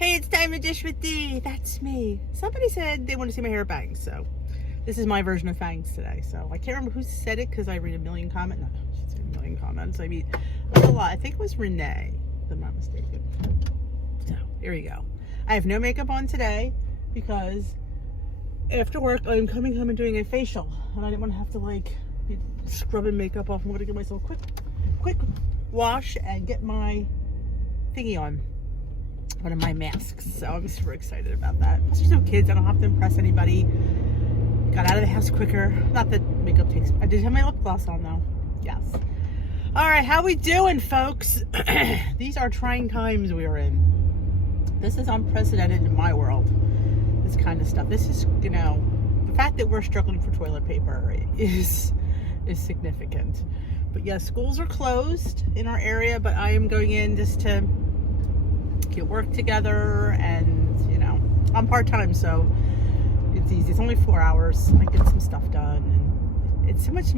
Hey, it's time to dish with D. That's me. Somebody said they want to see my hair bangs, so this is my version of fangs today. So I can't remember who said it because I read a million comments. No, she said a million comments. I mean, that's a lot. I think it was Renee, if I'm not mistaken. So here we go. I have no makeup on today because after work I'm coming home and doing a facial, and I didn't want to have to like be scrubbing makeup off. I'm going to give myself a quick wash and get my thingy on. One of my masks, so I'm super excited about that. Plus there's no kids, I don't have to impress anybody. Got out of the house quicker. Not that makeup takes, I did have my lip gloss on though. Yes. All right, how we doing, folks? These are trying times we are in. This is unprecedented in my world, this kind of stuff. This is, you know, the fact that we're struggling for toilet paper is significant. But yeah, schools are closed in our area, but I am going in just to get work together, and you know, I'm part-time, so it's easy. It's only 4 hours. I get some stuff done, and it's much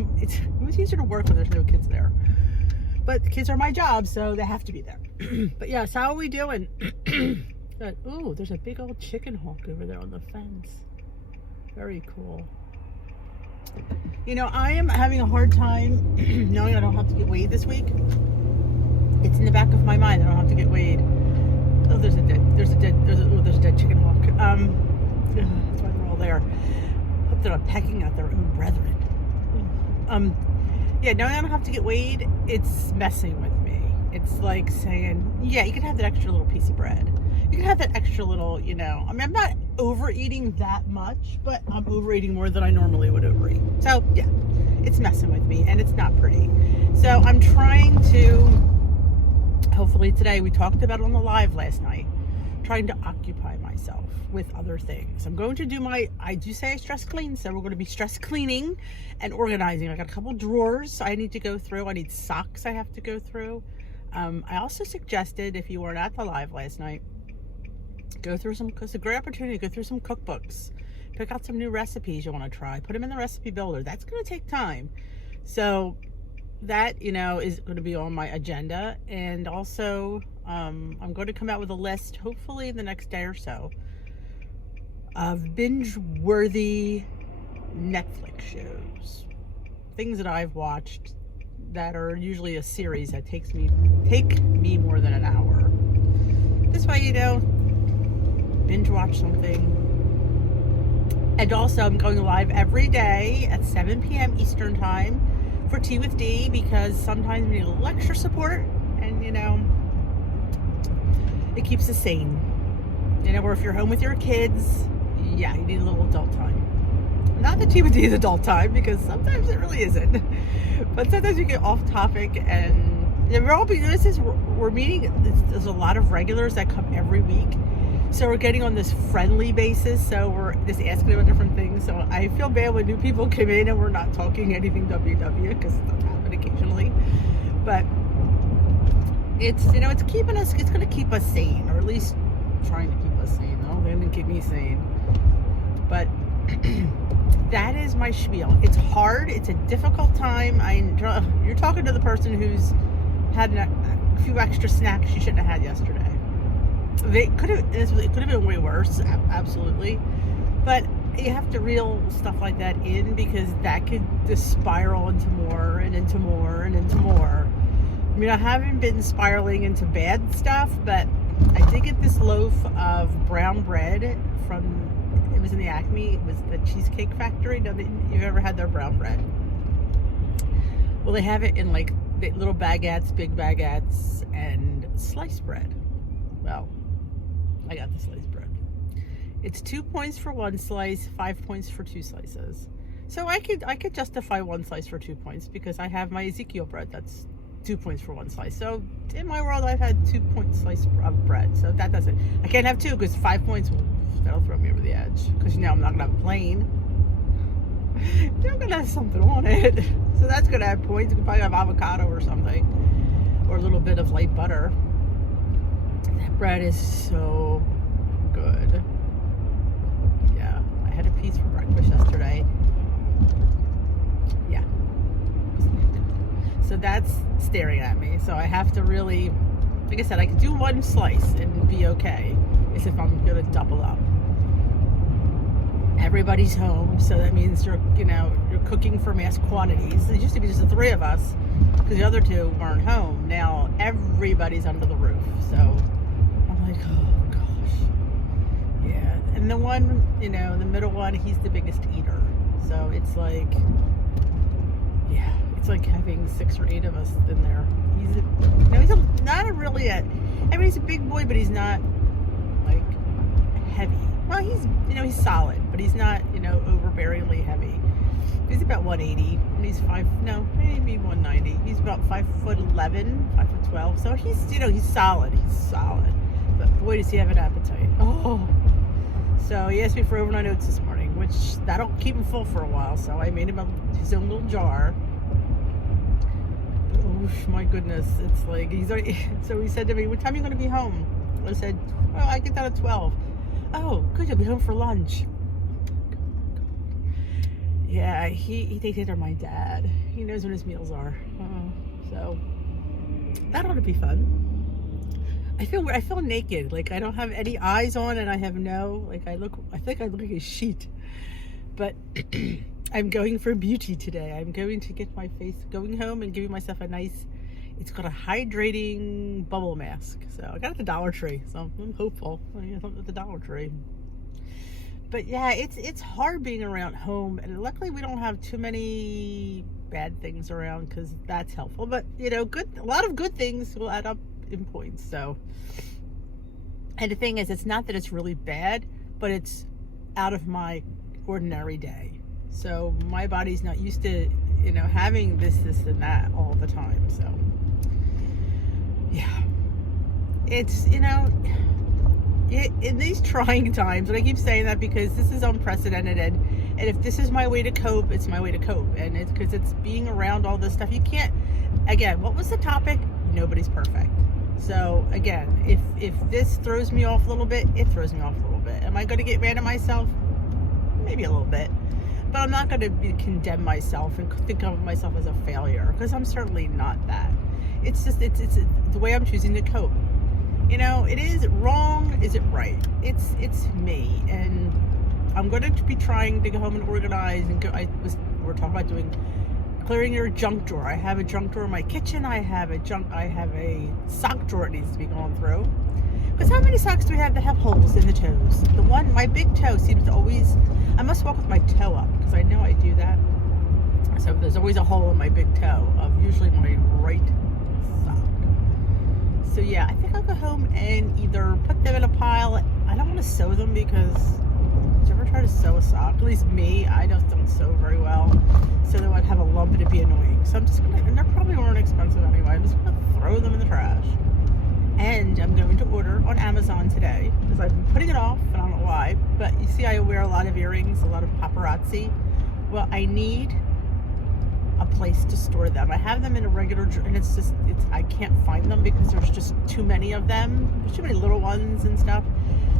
easier to work when there's no kids there. But the kids are my job, so they have to be there. But yes, how are we doing? Good. Ooh, there's a big old chicken hawk over there on the fence. Very cool. You know, I am having a hard time knowing I don't have to get weighed this week. It's in the back of my mind. I don't have to get weighed. Oh, there's a dead chicken hawk. That's why they're all there. Hope they're not pecking at their own brethren. Yeah, knowing I don't have to get weighed, it's messing with me. It's like saying, yeah, you can have that extra little piece of bread. You can have that extra little, you know. I mean, I'm not overeating that much, but I'm overeating more than I normally would overeat. So yeah, it's messing with me, and it's not pretty. So I'm trying to. Hopefully today, we talked about it on the live last night, trying to occupy myself with other things. I'm going to do I do say I stress clean, so we're going to be stress cleaning and organizing. I got a couple drawers I need to go through. I need socks I have to go through. I also suggested, if you weren't at the live last night, go through because it's a great opportunity to go through some cookbooks, pick out some new recipes you want to try, put them in the recipe builder. That's going to take time. So that, you know, is going to be on my agenda. And also I'm going to come out with a list, hopefully the next day or so, of binge-worthy Netflix shows, things that I've watched that are usually a series that take me more than an hour. This way, you know, binge watch something. And also I'm going live every day at 7 p.m. Eastern time for Tea with D, because sometimes we need a little extra support, and you know, it keeps us sane. You know, or if you're home with your kids, yeah, you need a little adult time. Not that Tea with D is adult time, because sometimes it really isn't. But sometimes we get off topic, and you know, we're meeting. There's a lot of regulars that come every week. So we're getting on this friendly basis, so we're just asking about different things. So I feel bad when new people come in and we're not talking anything WW, because it does happen occasionally. But it's, you know, it's going to keep us sane, or at least trying to keep us sane. No, they didn't keep me sane. But that is my spiel. It's hard. It's a difficult time. You're talking to the person who's had a few extra snacks she shouldn't have had yesterday. It could have been way worse, absolutely, but you have to reel stuff like that in, because that could just spiral into more and into more and into more. I mean, I haven't been spiraling into bad stuff, but I did get this loaf of brown bread from, it was in the Acme, it was the Cheesecake Factory. Now, you've ever had their brown bread? Well, they have it in like little baguettes, big baguettes, and sliced bread. Well, I got the sliced bread. It's 2 points for one slice, 5 points for two slices. So I could justify one slice for 2 points, because I have my Ezekiel bread that's 2 points for one slice. So in my world, I've had 2 point slice of bread. So that doesn't, I can't have two, because 5 points, that'll throw me over the edge. Because you know I'm not gonna have a plain. I'm gonna have something on it. So that's gonna have points. You can probably have avocado or something, or a little bit of light butter. Bread is so good. Yeah, I had a piece for breakfast yesterday. Yeah. So that's staring at me. So I have to really, like I said, I could do one slice and be okay. is if I'm going to double up. Everybody's home, so that means you're cooking for mass quantities. It used to be just the three of us because the other two weren't home. Now everybody's under the roof, so I'm like, oh gosh, yeah. And the one, the middle one, he's the biggest eater, so it's like, yeah, it's like having 6 or 8 of us in there. He's a big boy, but he's not like heavy. Well, he's solid, but he's not, overbearingly heavy. He's about 180, and he's maybe 190. He's about 5'11", 5'12". So he's solid. He's solid. But boy, does he have an appetite. Oh. So he asked me for overnight oats this morning, which that'll keep him full for a while. So I made him his own little jar. Oh my goodness, it's like so he said to me, "What time are you going to be home?" I said, "Well, I get down at 12." "Oh, good, you'll be home for lunch." Yeah, he thinks they're my dad. He knows when his meals are. So that ought to be fun. I feel naked. Like I don't have any eyes on, and I have I think I look like a sheet. But I'm going for beauty today. I'm going to get my face going home and giving myself it's got a hydrating bubble mask. So I got it at the Dollar Tree. So I'm hopeful. I get something at the Dollar Tree. But yeah, it's hard being around home, and luckily we don't have too many bad things around because that's helpful. But a lot of good things will add up in points. So, and the thing is, it's not that it's really bad, but it's out of my ordinary day. So my body's not used to having this and that all the time. So yeah, it's in these trying times, and I keep saying that because this is unprecedented, and if this is my way to cope, it's my way to cope. And it's because it's being around all this stuff. You can't, again, what was the topic? Nobody's perfect. So again, if this throws me off a little bit, it throws me off a little bit. Am I going to get mad at myself? Maybe a little bit, but I'm not going to condemn myself and think of myself as a failure, because I'm certainly not that. It's just it's the way I'm choosing to cope. It is wrong. Is it right? It's me, and I'm going to be trying to go home and organize. And we're talking about clearing your junk drawer. I have a junk drawer in my kitchen. I have a sock drawer that needs to be going through. Because how many socks do we have that have holes in the toes? My big toe seems to always, I must walk with my toe up, because I know I do that. So there's always a hole in my big toe of usually my right sock. So yeah, I think I'll go home and either put them in a pile. I don't want to sew them because, did you ever try to sew a sock? At least me, I just don't sew very well. So they would have a lump and it'd be annoying. So I'm just going to, and they're probably weren't expensive anyway, I'm just going to throw them in the trash. And I'm going to order on Amazon today because I've been putting it off, and I don't know why. But you see, I wear a lot of earrings, a lot of paparazzi. Well, I need a place to store them. I have them in a regular, and I can't find them because there's just too many of them. There's too many little ones and stuff.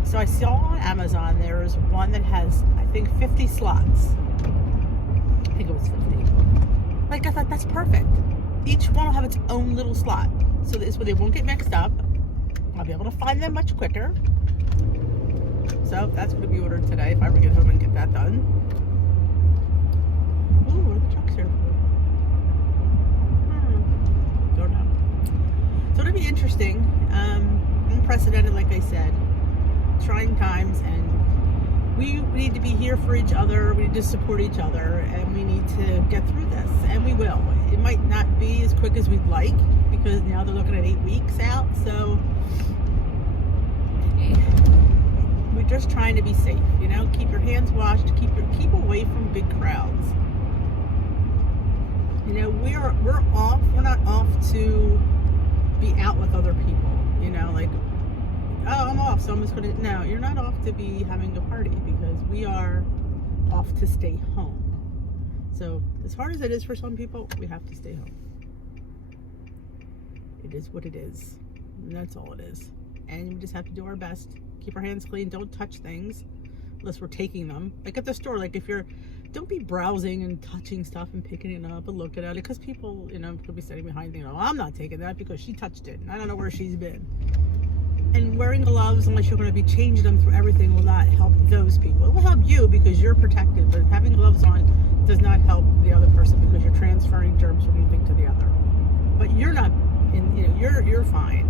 So I saw on Amazon there's one that has, I think, 50 slots. I think it was 50. Like, I thought that's perfect. Each one will have its own little slot. So this way they won't get mixed up. I'll be able to find them much quicker. So that's going to be ordered today if I ever get home and get that done. Ooh, what are the trucks here for? Don't know. So it'll be interesting. Unprecedented, like I said. Trying times, and we need to be here for each other. We need to support each other, and we need to get through this, and we will. It might not be as quick as we'd like, because now they're looking at 8 weeks out, so we're just trying to be safe, keep your hands washed, keep away from big crowds. We're off, we're not off to be out with other people, like, oh, I'm off, so I'm just gonna, no, you're not off to be having a party, because we are off to stay home. So as hard as it is for some people, we have to stay home. It is what it is. And that's all it is. And we just have to do our best. Keep our hands clean. Don't touch things unless we're taking them. Like at the store, don't be browsing and touching stuff and picking it up and looking at it, because people, could be standing behind you. I'm not taking that because she touched it and I don't know where she's been. And wearing gloves, unless you're going to be changing them through everything, will not help those people. It will help you because you're protected, but having gloves on does not help the other person because you're transferring germs from one thing to the other. But you're not, you're fine.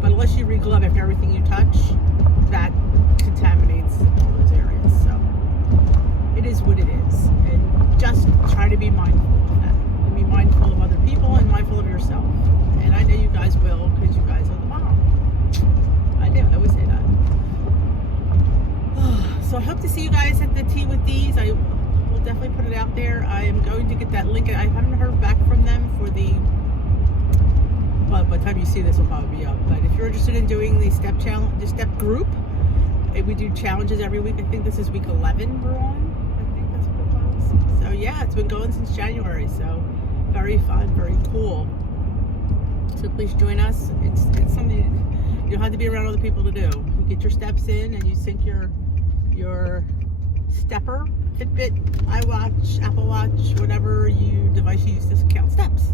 But unless you re-glove after everything you touch, that contaminates all those areas. So it is what it is, and just try to be mindful of that, and be mindful of other people and mindful of yourself. And I know you guys will because you guys are the mom. I do. I always say that. So I hope to see you guys at the Tea with D's. I will definitely put it out there. I am going to get that link. I haven't heard back from them for the. Well, by the time you see this, will probably be up. But if you're interested in doing the step challenge, the step group, we do challenges every week. I think this is week 11 we're on. I think that's what it was. So yeah, it's been going since January. So very fun, very cool. So please join us. It's something you don't have to be around other people to do. You get your steps in and you sync your stepper, Fitbit, iWatch, Apple Watch, whatever device you use to count steps,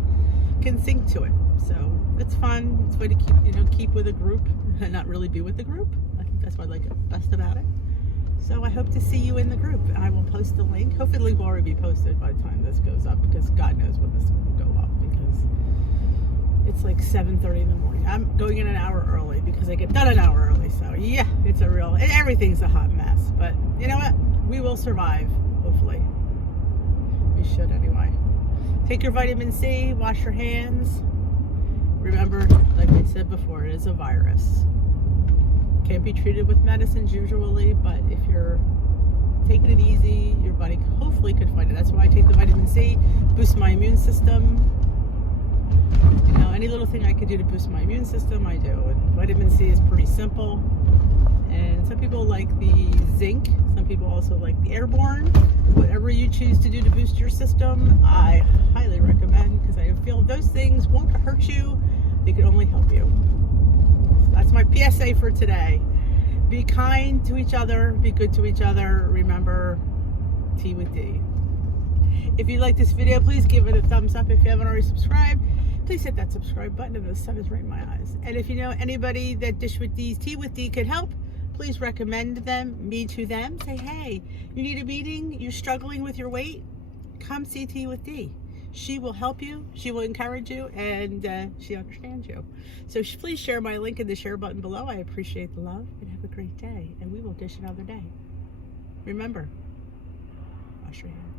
can sync to it. So it's fun. It's a way to keep with a group and not really be with the group. I think that's what I like best about it. So I hope to see you in the group. I will post the link. Hopefully the link will already be posted by the time this goes up, because God knows when this will go up, because it's like 7:30 in the morning. I'm going in an hour early because I get done an hour early. So yeah, it's everything's a hot mess. But you know what? We will survive, hopefully. We should anyway. Take your vitamin C, wash your hands. Remember, like I said before, it is a virus. Can't be treated with medicines usually, but if you're taking it easy, your body hopefully could fight it. That's why I take the vitamin C, boost my immune system. Any little thing I could do to boost my immune system, I do. And vitamin C is pretty simple. And some people like the zinc. Some people also like the airborne. Whatever you choose to do to boost your system, I highly recommend, because I feel those things won't hurt you. They can only help you. So that's my PSA for today. Be kind to each other. Be good to each other. Remember, Tea with D. If you like this video, please give it a thumbs up. If you haven't already subscribed, please hit that subscribe button, and the sun is right in my eyes. And if you know anybody that Tea with D could help, please recommend me to them. Say, hey, you need a meeting, you're struggling with your weight, come see Tea with D. She will help you, she will encourage you, and she understands you. So please share my link in the share button below. I appreciate the love, and have a great day. And we will dish another day. Remember, wash your hands.